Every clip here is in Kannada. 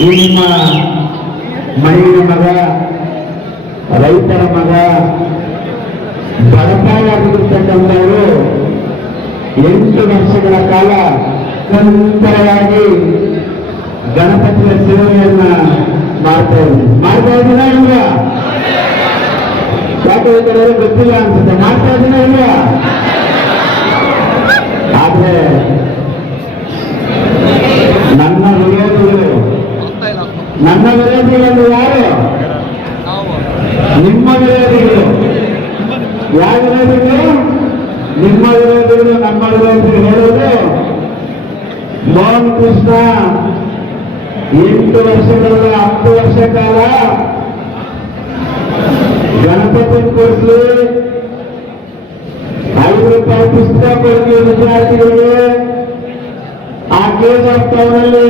ನಿಮ್ಮ ಮನೆಯ ಮಗ, ರೈತರ ಮಗ ಬಡಪಾಗಿರ್ತಕ್ಕಂಥವರು ಎಂಟು ವರ್ಷಗಳ ಕಾಲ ನಿರಂತರವಾಗಿ ಗಣಪತಿಯ ಸೇವೆಯನ್ನ ಮಾಡ್ತಾ ಇದ್ದೀನಿ ಮಾಡ್ತಾ ಇದ್ದೀನ ಇಲ್ವಾ? ಯಾಕೆ ಈ ಗೊತ್ತಿಲ್ಲ ಅನ್ಸುತ್ತೆ. ಮಾಡ್ತಾ ಇದ್ದೀನ ಇಲ್ವಾ? ಆದ್ರೆ ನನ್ನ ವಿರೋಧಿಗಳು ನನ್ನ ವಿರೋಧಿಗಳು ಯಾರು? ನಿಮ್ಮ ವಿರೋಧಿಗಳು. ಯಾವ ವಿರೋಧಿಗಳು? ನಿಮ್ಮ ವಿರೋಧಿಗಳು, ನಮ್ಮ ವಿರೋಧಿಗಳು ಹೇಳೋದು ಮೋಹನ್ ಕೃಷ್ಣ ಎಂಟು ವರ್ಷಗಳ ಹತ್ತು ವರ್ಷ ಕಾಲ ಗಣಪತಿ ಕೊಡಿಸಿ ಐದು ರೂಪಾಯಿ ಪುಸ್ತಕ ಕೊಡ್ತೀವಿ ವಿದ್ಯಾರ್ಥಿಗಳಿಗೆ. ಆ ಕೇಂದ್ರದಲ್ಲಿ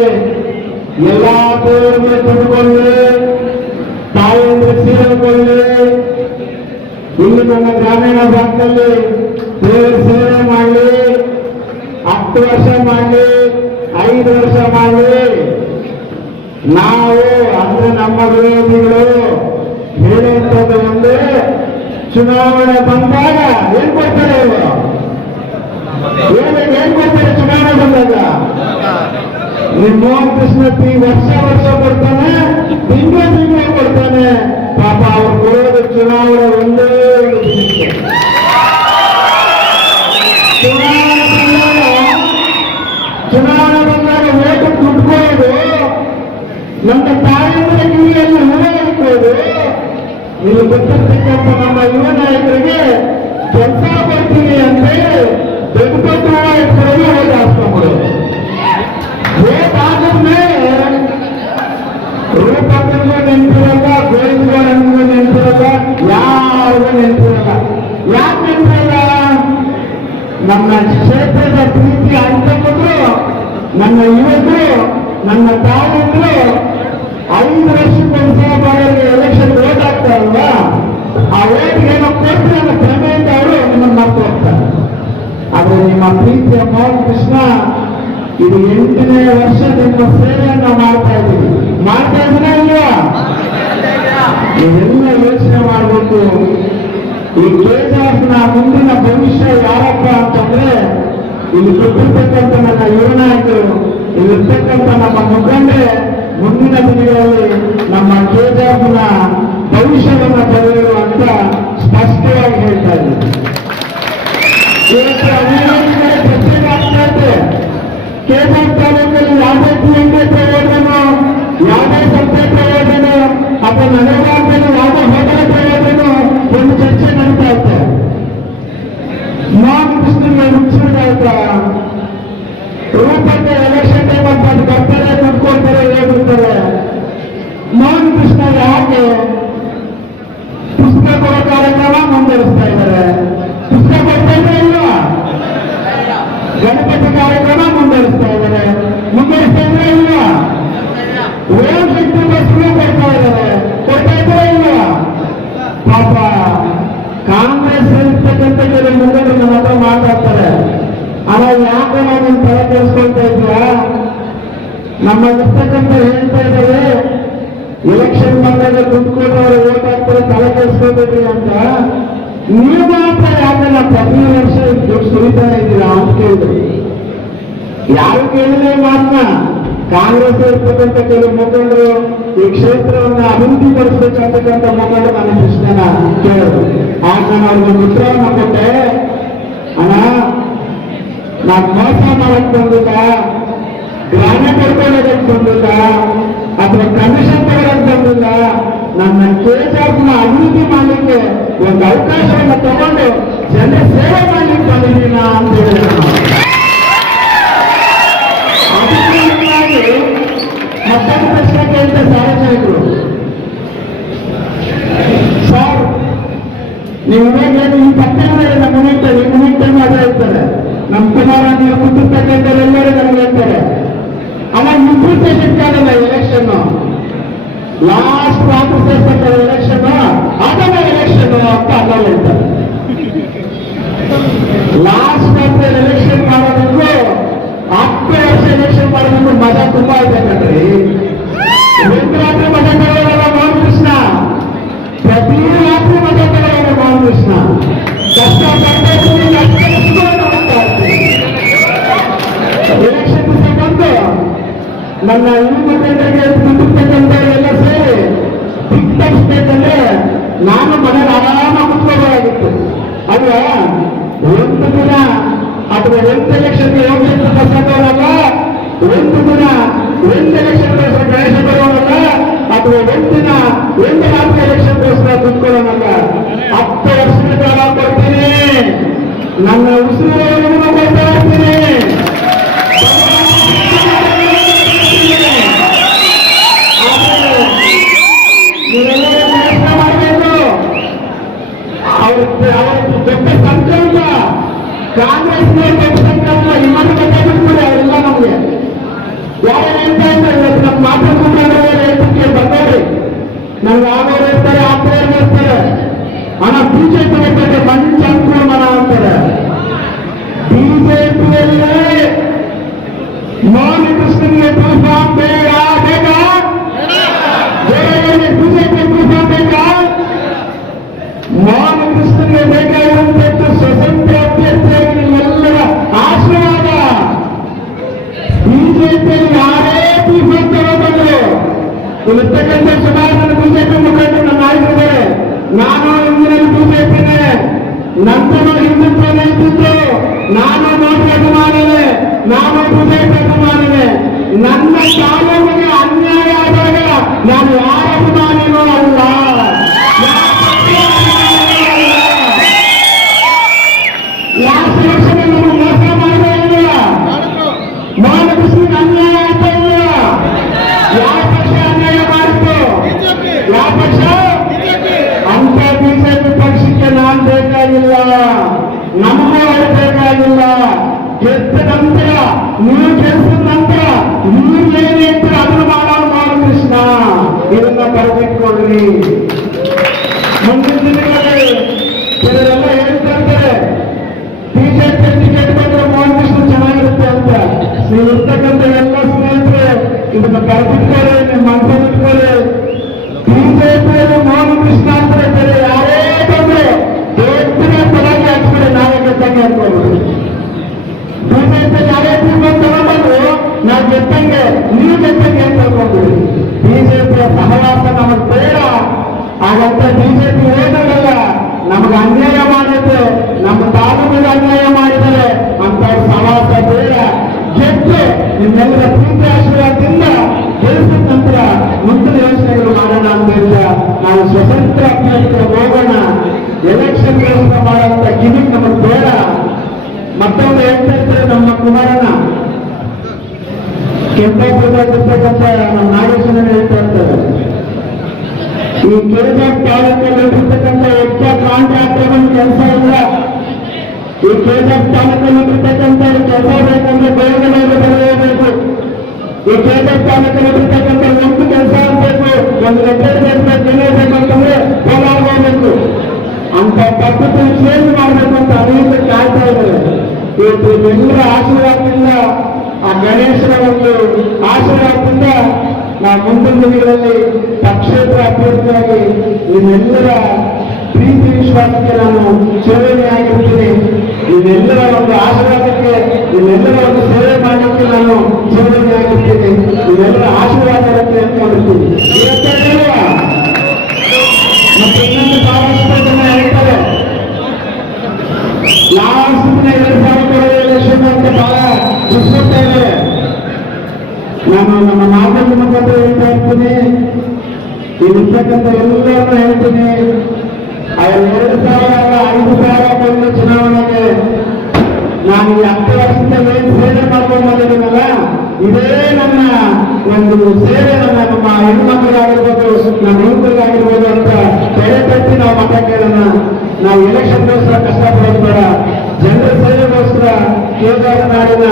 ಎಲ್ಲಾ ದೇವರಿಗೆ ತಂದುಕೊಳ್ಳಿ ತಾಯಿಯಿಂದ ಸೇರಿಕೊಳ್ಳಿ ಇಲ್ಲಿ ನನ್ನ ಗ್ರಾಮೀಣ ಭಾಗದಲ್ಲಿ ದೇವರ ಸೇವೆ ಮಾಡಲಿ, ಹತ್ತು ವರ್ಷ ಮಾಡಲಿ, ಐದು ವರ್ಷ ಮಾಡಲಿ. ನಾವು ಅಂದ್ರೆ ನಮ್ಮ ವಿರೋಧಿಗಳು ಹೇಳುವಂಥದ್ದು ಒಂದು, ಚುನಾವಣೆ ಬಂದಾಗ ಏನ್ ಕೊಡ್ತಾರೆ ಅವರು? ಏನ್ ಕೊಡ್ತಾರೆ ಚುನಾವಣೆ ಬಂದಾಗ? ನಿಮ್ಮ ಮೋಹನ್ ಕೃಷ್ಣ ವರ್ಷ ವರ್ಷ ಕೊಡ್ತಾನೆ ತಿಂಗಳು ತಿಂಗಳು ಕೊಡ್ತಾನೆ. ಪಾಪ ಅವ್ರು ಕೊಡೋದು ಚುನಾವಣೆ ಒಂದೇ. ಚುನಾವಣೆ ಬಂದಾಗ ನಮ್ಮ ತಾಯಿಯವರ ಕಿವಿಯಲ್ಲಿ ಹೂವ ಇಟ್ಕೊಳ್ಳೋದು ಇಲ್ಲಿ ನಮ್ಮ ಯುವ ನಾಯಕರಿಗೆ ಕೆಲಸ ಬರ್ತೀನಿ ದೊಡ್ಡ ಹೂವ ಇಟ್ಕೊಳ್ಳೋದು ಓಟ್ ಹಾಕಿದ್ಮೇಲೆ ರೂಪಕ್ಕೂ ನೆನಪಿರಲ್ಲ ಗೋವಿಂದಗೌಡನಿಗೂ ನೆನಪಿರಲ್ಲ ಯಾರಿಗೂ ನೆನಪಿರಲ್ಲ ಯಾಕೆ ನೆನಪಿರಲ್ಲ ನಮ್ಮ ಕ್ಷೇತ್ರದ ಪ್ರೀತಿ ಅಂತಂದ್ರು ನನ್ನ ಯುವಕರು ನನ್ನ ತಾಯಂದ್ರು ಐದು ವರ್ಷದ ಬಾರಿಗೆ ಎಲೆಕ್ಷನ್ ಓಟ್ ಆಗ್ತಾರಲ್ವಾ ಆ ಓಟ್ ಏನೋ ಕೊಟ್ಟು ನನ್ನ ಪ್ರಮೇಯಿಂದ ಅವರು ನಿಮ್ಮನ್ನು ಮರ್ತು ಹೋಗ್ತಾರೆ ನಿಮ್ಮ ಪ್ರೀತಿಯ ಮೋಹನ್ ಕೃಷ್ಣ ಇದು ಎಂಟನೇ ವರ್ಷ ನಿಮ್ಮ ಸೇವೆಯನ್ನ ಮಾಡ್ತಾ ಇದ್ದೀವಿ ಮಾಡ್ತಾ ಇದ್ದೀನ ಇಲ್ವಾ? ಇದೆಲ್ಲ ಯೋಚನೆ ಮಾಡಬೇಕು. ಈ ಕೇಜಾಸ್ನ ಮುಂದಿನ ಭವಿಷ್ಯ ಯಾರಪ್ಪ ಅಂತಂದ್ರೆ, ಇಲ್ಲಿ ಕೊಟ್ಟಿರ್ತಕ್ಕಂಥ ನನ್ನ ಯುವ ನಾಯಕರು ಇಲ್ಲಿರ್ತಕ್ಕಂಥ ನಮ್ಮ ಮುಖಂಡರೇ, ಮುಂದಿನ ದಿನಗಳಲ್ಲಿ ನಮ್ಮ ಕೇಜಾಸ್ನ ಭವಿಷ್ಯವನ್ನು ಬರೆಯಲು ಅಂತ ಸ್ಪಷ್ಟವಾಗಿ ಹೇಳ್ತಾ ಇದ್ದೀನಿ. ಕೇಂದ್ರ ತಾಲೂಕಲ್ಲಿ ಯಾವುದೇ ಪಿಎಂಕೆ ಹೋದ್ರೂ ಯಾವುದೇ ಸಂಸ್ಥೆ ಹೋದ್ರೂ ಅಥವಾ ನಗರದಲ್ಲಿ ಯಾವುದೇ ಹೋಟೆಲ್ ಹೋದ್ರೂ ಒಂದು ಚರ್ಚೆ ನಡೀತಾ ಇತ್ತು ಮಾನ್ ಕೃಷ್ಣಗೆ ಮುಚ್ಚಿಡ್ತಾ ರೂಪಕ್ಕೆ ಎಲೆಕ್ಷನ್ ಟೈಮ್ ಅಂತ ಅದು ಬರ್ತಾರೆ ದುಡ್ಡು ಕೊಡ್ತಾರೆ ಹೇಳ್ಬಿಡ್ತಾರೆ ಮಾನ್ ಕೃಷ್ಣ ಯಾಕೆ ಪುಸ್ತಕ ಕೊಡೋ ಕಾರ್ಯಕ್ರಮ ಮುಂದುವರಿಸ್ತಾ ಇದ್ದಾರೆ ಪುಸ್ತಕ ಕೊಡ್ತಾ ಇದ್ರೆ ಇಲ್ವಾ ಗಣಪತಿ ಕಾರ್ಯಕ್ರಮ ಮುಂದುವರಿಸ್ತಾ ಇದ್ದಾರೆ ಮುಂದುವರಿಸ್ತಾ ಇದ್ರೆ ಇಲ್ವಾ ಓನ್ ಶಕ್ತಿ ಬಸ್ಗಳು ಕೊಡ್ತಾ ಇದ್ದಾರೆ ಕೊಡ್ತಾ ಇದ್ರೆ ಇಲ್ವಾ ಪಾಪ ಕಾಂಗ್ರೆಸ್ ಇರ್ತಕ್ಕಂಥ ಕೆಲವು ಮುಖಂಡರು ನಮ್ಮ ಹತ್ರ ಮಾತಾಡ್ತಾರೆ ಅಲ್ಲ ಯಾಕೆ ನಾವು ತಲೆ ಕೆಡಿಸ್ಕೊಳ್ತಾ ಇದ್ವಾ ನಮ್ಮ ಇರ್ತಕ್ಕಂಥ ಹೇಳ್ತಾ ಇದ್ದಾರೆ ಎಲೆಕ್ಷನ್ ಬಂದಾಗ ಕೊಟ್ಟವರು ಓಟ್ ಹಾಕ್ತಾರೆ, ತಲೆ ಕೆಡಿಸ್ಕೋಬೇಡ್ರಿ ಅಂತ. ನೀವು ಮಾತ್ರ ಯಾಕಲ್ಲ ಪ್ರತಿ ವರ್ಷ ದುಡ್ಡು ಸುರಿತಾ ಇದ್ದೀರಾ ಅಂತ ಕೇಳಿದ್ರು. ಯಾರು ಕೇಳಿದ್ರೆ ಮಾತ್ರ. ಕಾಂಗ್ರೆಸ್ ಇರ್ತಕ್ಕಂಥ ಕೆಲವು ಮುಖಂಡರು ಈ ಕ್ಷೇತ್ರವನ್ನ ಅಭಿವೃದ್ಧಿ ಪಡಿಸಬೇಕಂತಕ್ಕಂಥ ಮುಖಂಡರು ನನ್ನ ಪ್ರಶ್ನೆನ ಕೇಳಿದ್ರು. ಆಗ ನಾನು ಅವ್ರಿಗೆ ಉತ್ತರವನ್ನ ಕೊಟ್ಟೆ. ಅಣ್ಣ, ನಾನು ಮೋಸ ಮಾಡಕ್ ಬಂದಿಲ್ಲ ಗ್ರಾಮ ಪಡ್ಕೊಳ್ಳೋದಕ್ಕೆ ಬಂದಿಲ್ಲ ಅಥವಾ ಕಮಿಷನ್ ತಗೊಳಕ್ ಬಂದಿಲ್ಲ. ನನ್ನ ಕೇಸರ್ನ ಅಭಿವೃದ್ಧಿ ಮಾಡಲಿಕ್ಕೆ ಒಂದು ಅವಕಾಶವನ್ನು ತಗೊಂಡು ಜನ ಸೇವೆ ಮಾಡ್ಲಿಕ್ಕೆ ಬಂದಿದ್ದೀನ ಅಂತ ಹೇಳಿದ್ರು. ಮತ್ತೊಂದು ಪ್ರಶ್ನೆ ಕೇಳಿದ ಸಾರ್ವಜನಿಕರು ಸರ್, ನೀವು ಈ ಪಟ್ಟಣದಲ್ಲಿ ನಮ್ಮ ಮುನಿತಾರೆ ನಿಮ್ಮ ಅದೇ ಇರ್ತಾರೆ. ನಮ್ಮ ಕುಮಾರ ನೀವು ಕೂತಿರ್ತಕ್ಕಂಥವ್ರು ಎಲ್ಲರೂ ಹೇಳ್ತಾರೆ. ಅಲ್ಲ ಇಬ್ರು ಆಗಲ್ಲ ಎಲೆಕ್ಷನ್ ಲಾಸ್ಟ್ ಆಫೀಸರ್ಸ್ ಎಲೆಕ್ಷನ್ ಅದನ್ನ ಎಲೆಕ್ಷನ್ ಅಂತ ಅಲ್ಲ ಹೇಳ್ತಾರೆ ಲಾಸ್ಟ್ ಮತ್ತೆ ಎಲೆಕ್ಷನ್ ಮಾಡೋದಕ್ಕೂ ಹತ್ತು ವರ್ಷ ಎಲೆಕ್ಷನ್ ಮಾಡೋದಕ್ಕೂ ಮಜಾ ತುಂಬಾ ಇದೆ ಕಣ್ರಿ ಒಂದು ದಿನ ಅಥವಾ ಒಂದು ಎಲೆಕ್ಷನ್ಗೆ ಹೋಗ್ಲಿಕ್ಕೆ ಬಸವಲ್ಲ ಒಂದು ದಿನ ಒಂದು ಎಲೆಕ್ಷನ್ ಗಣೇಶ ಬರುವಲ್ಲ ಅಥವಾ ಒಂದು ದಿನ ಒಂದು ರಾತ್ರಿ ಎಲೆಕ್ಷನ್ ಗೋಸ್ಕರ ಕುತ್ಕೊಳ್ಳೋಣಲ್ಲ? ಹತ್ತು ವರ್ಷದ ಕಾಲ ಕೊಡ್ತೀನಿ. ನನ್ನ ಉಸಿರು ಕೊಡ್ತಾ ಇರ್ತೀನಿ ಯಾರು ಹೇಳ್ತಾ ಇದ್ದಾರೆ ಇವತ್ತು ನಮ್ಮ ಮಾತಾಡ್ಕೊಂಡು ರೈತರಿಗೆ ಬಂದವ್ರಿ ನಮ್ಗೆ ಆಗೋರು ಇರ್ತಾರೆ ಆಪ್ರೇರ್ ಇರ್ತಾರೆ ಹಣ ಬಿಜೆಪಿ ಇರ್ತದೆ ನಾನು ಇಂದಿನಲ್ಲಿ ಬಿಜೆಪಿನೇ ನಂತರೂ ಹಿಂದುತ್ವ ಇದ್ದಿದ್ದು ನಾನು ಮೋದಿ ಅಭಿಮಾನಿನೇ ನಾನು ಬಿಜೆಪಿ ಅಭಿಮಾನಿನೇ ನನ್ನ ತಾಲೂಕಿಗೆ ಅನ್ಯಾಯ ಆದಾಗ ನಾನು ಯಾರ ಅಭಿಮಾನಿಗಳು ಅಲ್ಲ. ಇದನ್ನ ಬರೆದಿಟ್ಕೊಳ್ಳಿ ನಿಮ್ಮ ಮನಸ್ಸಲ್ಲಿಟ್ಕೊಳ್ಳಿ ಬಿಜೆಪಿಯಲ್ಲಿ ಮೋಹನ್ ಕೃಷ್ಣ ಅಂತ ಬೇರೆ ಯಾರೇ ತಂದ್ರೆ ದೇಶದ ತಲೆಗೆ ಹಾಕ್ಬಿಡಿ ನಾವೇ ಗೆದ್ದಂಗೆ ಅನ್ಕೋಬಹುದು ಬಿಜೆಪಿ ಯಾರೇ ತೀರ್ಮಾನ ತಗೊಂಡ್ರು, ನಾವು ಗೆದ್ದಂಗೆ, ನೀವು ಗೆದ್ದಂಗೆ ಅಂತ ಅನ್ಕೊಂಡ್ಬಿಡಿ ಬಿಜೆಪಿಯ ಸಹವಾಸ ನಮಗೆ ಬೇಡ. ಹಾಗಂತ ಬಿಜೆಪಿ ಓದಲ್ಲ ನಮಗೆ ಅನ್ಯಾಯ ಮಾಡಿದ್ರೆ, ನಮ್ಮ ತಾಲೂಕಿಗೆ ಅನ್ಯಾಯ ಮಾಡಿದರೆ ಅಂತ ಸಹವಾಸ ಬೇಡ. ಗೆದ್ದು ನಿಮ್ಮೆಲ್ಲರ ಪ್ರೀತಿ ಆಶೀರ್ವಾದದಿಂದ ಹೇಳಿದ ನಾವು ಸ್ವತಂತ್ರ ಅಭ್ಯರ್ಥಿಗಳು ಹೋಗೋಣ. ಎಲೆಕ್ಷನ್ ಕೆಲಸ ಮಾಡುವಂತ ಗಿಮಿಕ್ ನಮಗೆ ಬೇಡ. ಮತ್ತೊಂದು ಹೇಳ್ತಾ ನಮ್ಮ ಕುಮಾರನ ಕೆಂಪಾಪುರದಾಗಿರ್ತಕ್ಕಂಥ ನಮ್ಮ ನಾಗೇಶನ ಹೇಳ್ತಾ ಇರ್ತಾರೆ. ಈ ಕೆಜೆಫ್ ತಾಲೂಕಲ್ಲಿ ಇರ್ತಕ್ಕಂಥ ಹೆಚ್ಚ ಕಾಂಟ್ರಾಕ್ಟರ್ ಕೆಲಸ ಇಲ್ಲ. ಈ ಕೆಜೆಫ್ ತಾಲೂಕಲ್ಲಿ ಇರ್ತಕ್ಕಂಥ ಕೆಲಸ ಬೇಕಂದ್ರೆ ಬೇಗನೆ ಬರೆಯಬೇಕು ಈ ಕೆಜೆಫ್ ತಾಲೂಕಲ್ಲಿ ಇರ್ತಕ್ಕಂಥ ಒಂದು ಕೆಲಸ ಆಗಬೇಕು ಒಂದು ಮಾಡಬೇಕು. ಅಂತ ಪದ್ಧತಿ ಚೇಂಜ್ ಮಾಡಬೇಕು ಅಂತ ಅನೇಕ ಕಾಯ್ತಾ ಇದ್ದಾರೆ. ಇವತ್ತು ಎಲ್ಲರ ಆಶೀರ್ವಾದದಿಂದ ಆ ಗಣೇಶನ ಒಂದು ಆಶೀರ್ವಾದದಿಂದ ನಾವು ಮುಂದಿನ ದಿನಗಳಲ್ಲಿ ಪಕ್ಷೇತರ ಅಭ್ಯರ್ಥಿಯಾಗಿ ನಿಮ್ಮೆಲ್ಲರ ಪ್ರೀತಿ ವಿಶ್ವಾಸಕ್ಕೆ ನಾನು ಸೇವೆಯಾಗಿರ್ತೀನಿ ನಿಮ್ಮೆಲ್ಲರ ಒಂದು ಆಶೀರ್ವಾದಕ್ಕೆ ನಿಮ್ಮೆಲ್ಲರ ಒಂದು ಸೇವೆ ಮಾಡಲಿಕ್ಕೆ ನಾನು ಸೇವೆಯಾಗಿರ್ತೀನಿ ಚುನಾವಣೆಗೆ ನಾನು ಈ ಹತ್ತು ವರ್ಷದಿಂದ ಏನು ಸೇವೆ ಮಾಡ್ಕೊಂಡು ಇದೇ ನನ್ನ ಒಂದು ಸೇವೆ ನನ್ನ ನಮ್ಮ ಹೆಣ್ಮಕ್ಳಿಗಾಗಿರ್ಬೋದು, ನಮ್ಮ ಯುವಕರಿಗಾಗಿರ್ಬೋದು ಅಂತ ಬೆಳೆ ತಟ್ಟಿ ನಾವು ಮತ ಕೇಳೋಣ ನಾವು ಎಲೆಕ್ಷನ್ಗೋಸ್ಕರ ಕಷ್ಟಪಡೋದು ಬೇಡ. ಜನರ ಸೇವೆಗೋಸ್ಕರ ಕೇಂದ್ರ ನಾಡಿನ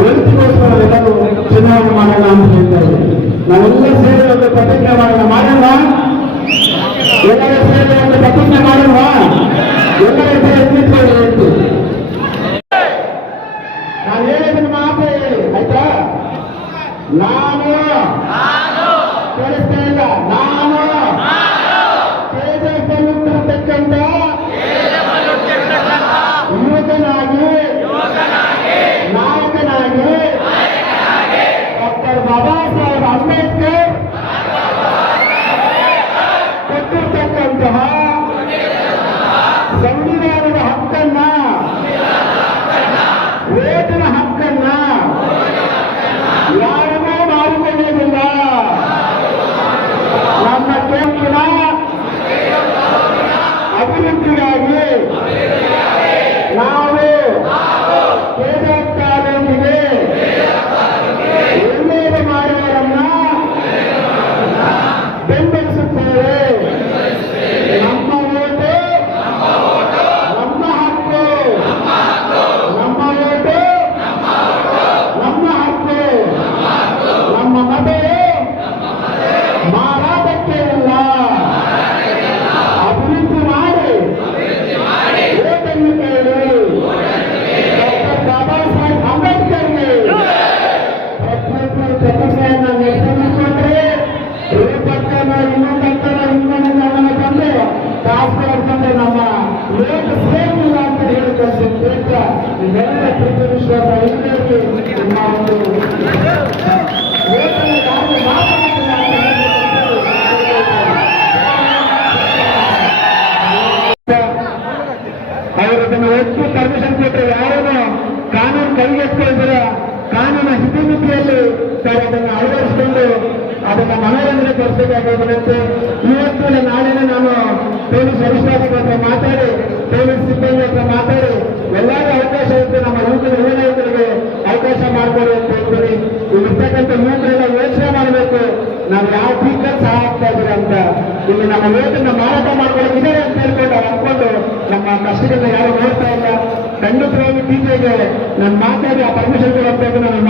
ಒಳಿತಿಗೋಸ್ಕರ ನಾವೆಲ್ಲರೂ ಚುನಾವಣೆ ಮಾಡೋಣ ಅಂತ ಹೇಳ್ತಾ ಇದ್ದೀವಿ ನಾವೆಲ್ಲ ಸೇವೆ ಪ್ರತಿಜ್ಞೆ ಮಾಡೋಣ. ಮಾಡೋಣ. மாற்றுவதற்காக ಇದೆಲ್ಲ ಪ್ರೀತಿ ವಿಶ್ವಾಸ ಇಲ್ಲದೆ ನಿಮ್ಮ ಒಂದು ವೇತನ ಯಾರು ಮಾತನಾಡಿಲ್ಲ ಅಂತ ಅವರು ಅದನ್ನು ಒಟ್ಟು ಪರ್ಮಿಷನ್ ಕೊಟ್ಟರೆ ಯಾರನ್ನು ಕಾನೂನು ಕೈಗೆತ್ತಿಕೊಳ್ಳಿದ್ರೆ ಕಾನೂನು ಹಿತಮಿತಿಯಲ್ಲಿ ತಾವು ಅದನ್ನು ಅಳವಡಿಸಿಕೊಂಡು ಅದನ್ನು ಮನೋರಂಜನೆ ಪಡಿಸಬೇಕಾಗುವುದಂತೆ ನಾವು ಯಾವ ಫೀಚರ್ ಸಹ ಆಗ್ತಾ ಇದ್ದೀರಿ ಅಂತ ಇಲ್ಲಿ ನಮ್ಮ ವೇತನ ಮಾರಾಟ ಇದೆ ಅಂತ ಹೇಳ್ಕೊಂಡು ಅನ್ಕೊಂಡು ನಮ್ಮ ಕಷ್ಟಗಳನ್ನ ಯಾರು ನೋಡ್ತಾ ಇಲ್ಲ. ಖಂಡಿತವಾಗಿ ಟೀಚರ್ಗೆ ನಾನು ಮಾತಾಡಿ ಆ ಪರ್ಮಿಷನ್ ಕೊಡಬೇಕು ನಾನು